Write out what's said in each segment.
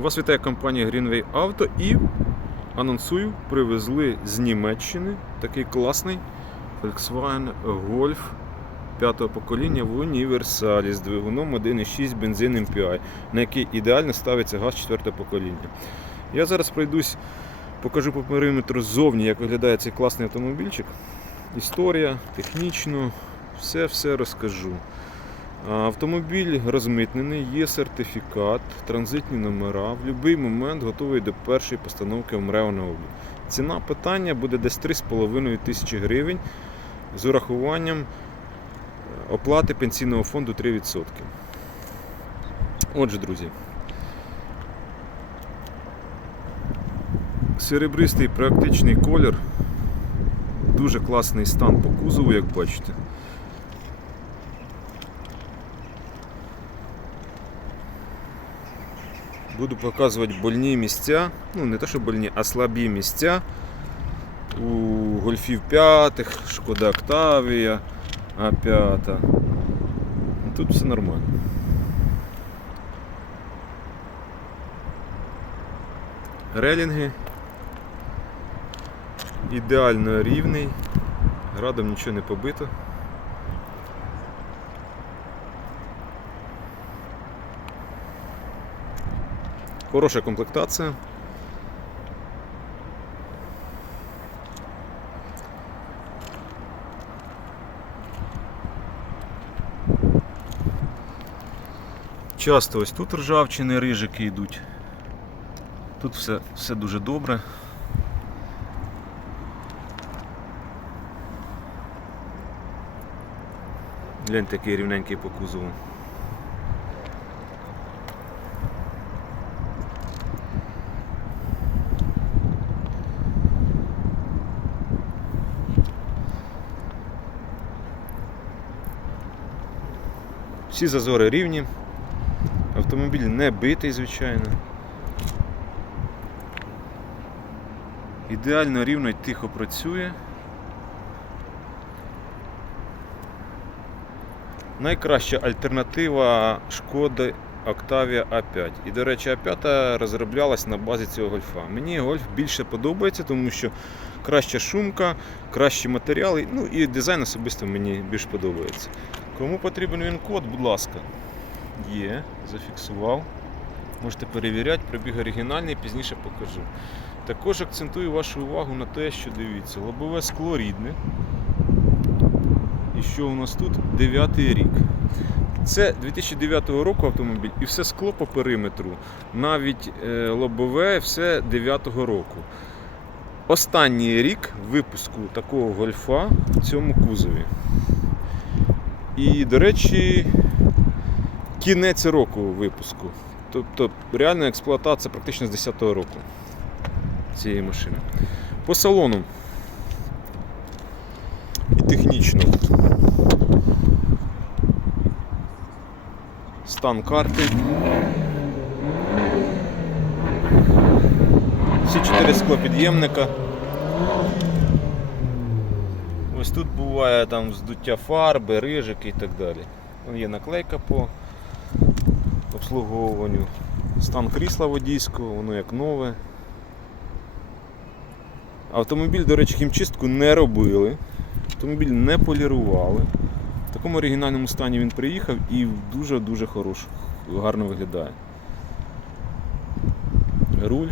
Вас вітає компанія Greenway Auto і анонсую, привезли з Німеччини такий класний Volkswagen Golf п'ятого покоління в універсалі з двигуном 1.6 бензин MPI, на який ідеально ставиться газ четвертого покоління. Я зараз пройдусь, покажу по периметру ззовні, як виглядає цей класний автомобільчик. Історія, технічно, все-все розкажу. Автомобіль розмитнений, є сертифікат, транзитні номера. В будь-який момент готовий до першої постановки в МРЕО на облік. Ціна питання буде десь 3,5 тисячі гривень з урахуванням е, оплати пенсійного фонду 3%. Отже, друзі. Серебристий практичний колір. Дуже класний стан по кузову, як бачите. Буду показувати больні місця. Ну, не те, що больні, а слабі місця. У гольфів п'ятих, шкода Октавія, А5. Тут все нормально. Релінги. Ідеально рівний. Градом нічого не побито. Хороша комплектація. Часто ось тут ржавчини, рижики йдуть. Тут все, все дуже добре. Гляньте, який рівненький по кузову. Всі зазори рівні. Автомобіль не битий, звичайно. Ідеально рівно і тихо працює. Найкраща альтернатива шкоди Octavia A5. І, до речі, A5 розроблялась на базі цього гольфа. Мені гольф більше подобається, тому що краща шумка, кращі матеріали, ну і дизайн особисто мені більш подобається. Кому потрібен він код, будь ласка. Є, зафіксував. Можете перевіряти, пробіг оригінальний, пізніше покажу. Також акцентую вашу увагу на те, що дивіться, лобове скло рідне. І що у нас тут? 9 рік. Це 2009 року автомобіль і все скло по периметру, навіть е, лобове, все 9 року. Останній рік випуску такого гольфа в цьому кузові. І, до речі, кінець року випуску. Тобто реальна експлуатація практично з 10-го року цієї машини. По салону і технічно. Стан карти. Всі чотири склопід'ємника. Ось тут буває там здуття фарби, рижики і так далі. Вон є наклейка по обслуговуванню. Стан крісла водійського, воно як нове. Автомобіль, до речі, хімчистку не робили. Автомобіль не полірували. Такому оригінальному стані він приїхав і дуже-дуже хорош, гарно виглядає. Руль.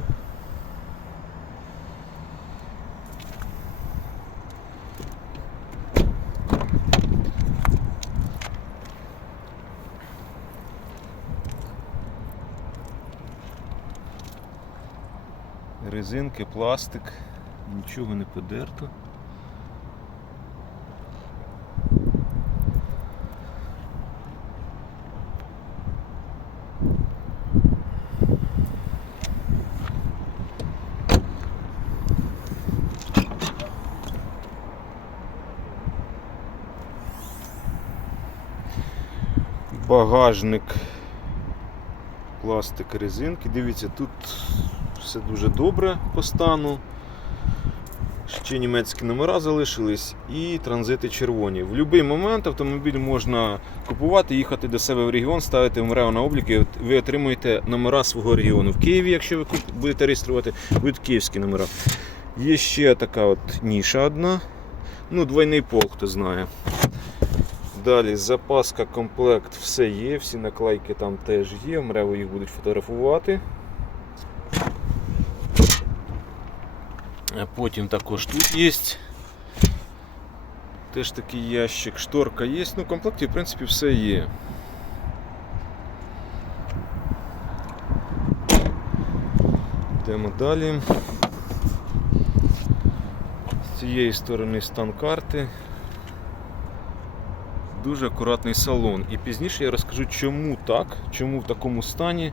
Резинки, пластик, нічого не подерто. Багажник, пластик, резинки. Дивіться, тут все дуже добре по стану. Ще німецькі номера залишились і транзити червоні. В будь-який момент автомобіль можна купувати, їхати до себе в регіон, ставити МРЕО на облік і ви отримуєте номера свого регіону. В Києві, якщо ви будете реєструвати, будуть київські номера. Є ще така от ніша одна. Ну, двойний пол, хто знає. Далі запаска, комплект, все є, всі наклейки там теж є. МРЕО їх будуть фотографувати. Потім також тут є. Теж такий ящик, шторка є. Ну, в комплекті, в принципі, все є. Йдемо далі. З цієї сторони стан карти. Дуже акуратний салон. І пізніше я розкажу, чому так, чому в такому стані.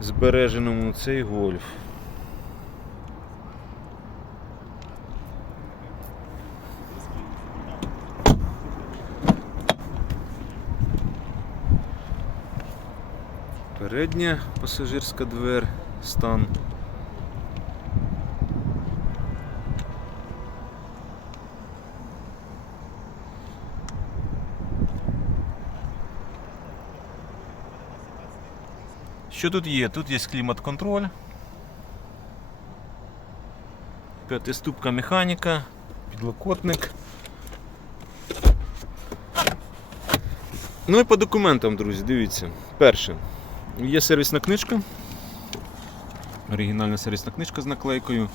збереженому цей гольф. Передня пасажирська двер, стан. Що тут є? Тут є клімат-контроль. П'ятиступка механіка, підлокотник. Ну і по документам, друзі, дивіться. Перше, є сервісна книжка. Оригінальна сервісна книжка з наклейкою.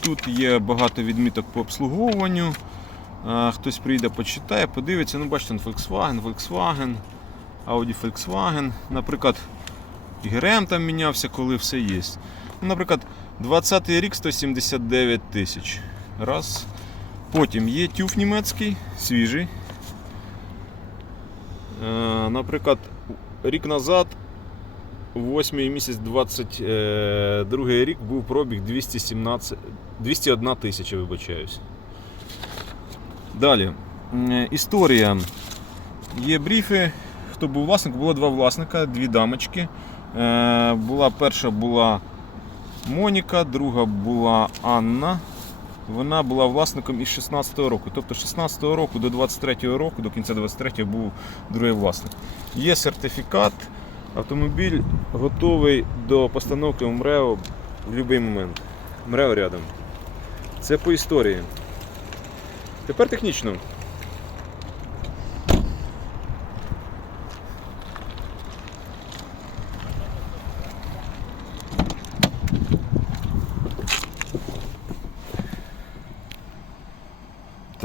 Тут є багато відміток по обслуговуванню. Хтось прийде, почитає, подивиться. Ну, бачите, Volkswagen, Volkswagen, Audi Volkswagen. Наприклад, і ГРМ там мінявся, коли все є. Ну, наприклад, 20 й рік 179 тисяч. Раз. Потім є тюф німецький, свіжий. Е, наприклад, рік назад, 8 місяць 22 рік, був пробіг 217, 201 тисяча, вибачаюсь. Далі. Е, Історія. Є бріфи. Хто був власник, було два власника, дві дамочки. Е, була перша була Моніка, друга була Анна. Вона була власником із 16-го року. Тобто з 16-го року до 23-го року, до кінця 23-го був другий власник. Є сертифікат, автомобіль готовий до постановки в МРЕО в будь-який момент. МРЕО рядом. Це по історії. Тепер технічно.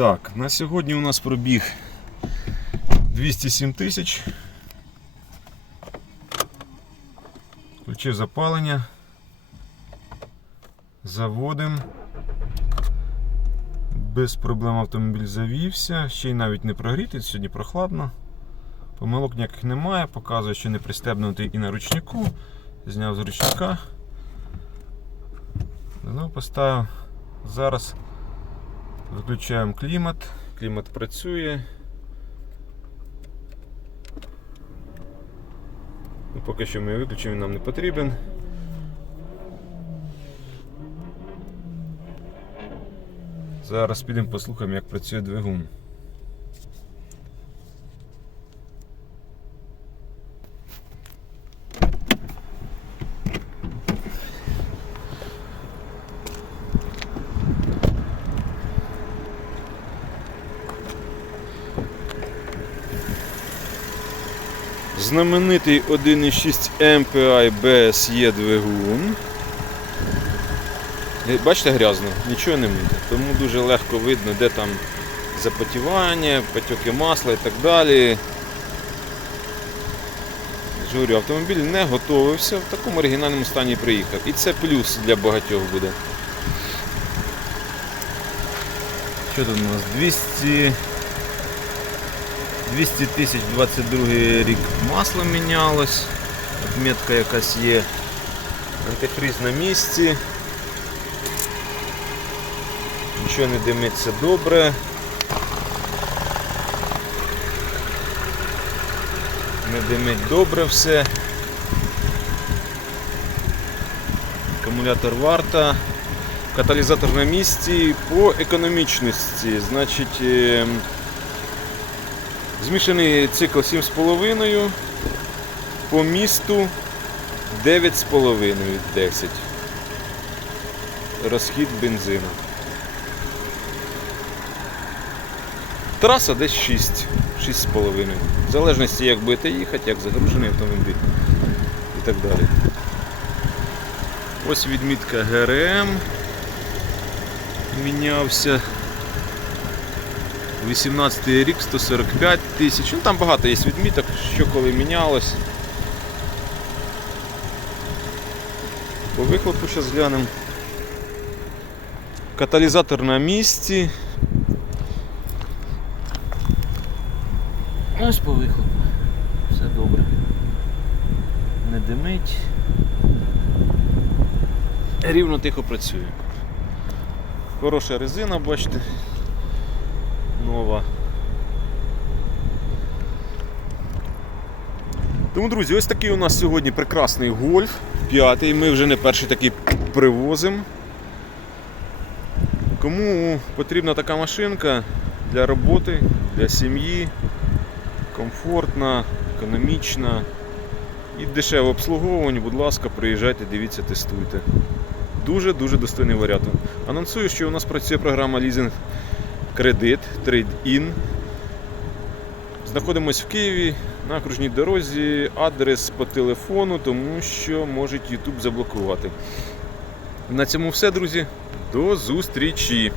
Так, на сьогодні у нас пробіг 207 тисяч. Включив запалення. Заводим. Без проблем автомобіль завівся, ще й навіть не прогрітий, сьогодні прохладно. Помилок ніяких немає, показує, що не пристебнутий і на ручнику. Зняв з ручника. Ну, поставив. Зараз Виключаємо клімат, клімат працює. Ну, Поки що ми виключимо, він нам не потрібен. Зараз підемо послухаємо, як працює двигун. Знаменитий 1,6 MPI BSE двигун. Е, Бачите, грязно, нічого не мити. Тому дуже легко видно, де там запотівання, потьоки масла і так далі. Журю, автомобіль не готовився, в такому оригінальному стані приїхав. І це плюс для багатьох буде. Що тут у нас? 200. 200 тисяч 22 рік масло мінялось, отметка якась є, антифриз на місці, нічого не димиться добре. Не димить добре все. Акумулятор варта. Каталізатор на місці по економічності. Значить, е, змішаний цикл 7,5. По місту 9,5 10. Розхід бензину. Траса десь 6, 6,5. В залежності, як будете їхати, як загружений автомобіль і так далі. Ось відмітка ГРМ. Мінявся. 18 рік, 145 тисяч. Ну там багато є відміток, що коли мінялось. По вихлопу зараз глянемо. Каталізатор на місці. Ось по вихлопу. Все добре. Не димить. Рівно тихо працює. Хороша резина, бачите. Нова. Тому, друзі, ось такий у нас сьогодні прекрасний гольф. П'ятий. Ми вже не перший такий привозимо. Кому потрібна така машинка для роботи, для сім'ї, комфортна, економічна і дешеве обслуговування, будь ласка, приїжджайте, дивіться, тестуйте. Дуже-дуже достойний варіант. Анонсую, що у нас працює програма Leasing Кредит Trade-In. Знаходимось в Києві на окружній дорозі, адрес по телефону, тому що можуть YouTube заблокувати. На цьому все, друзі. До зустрічі!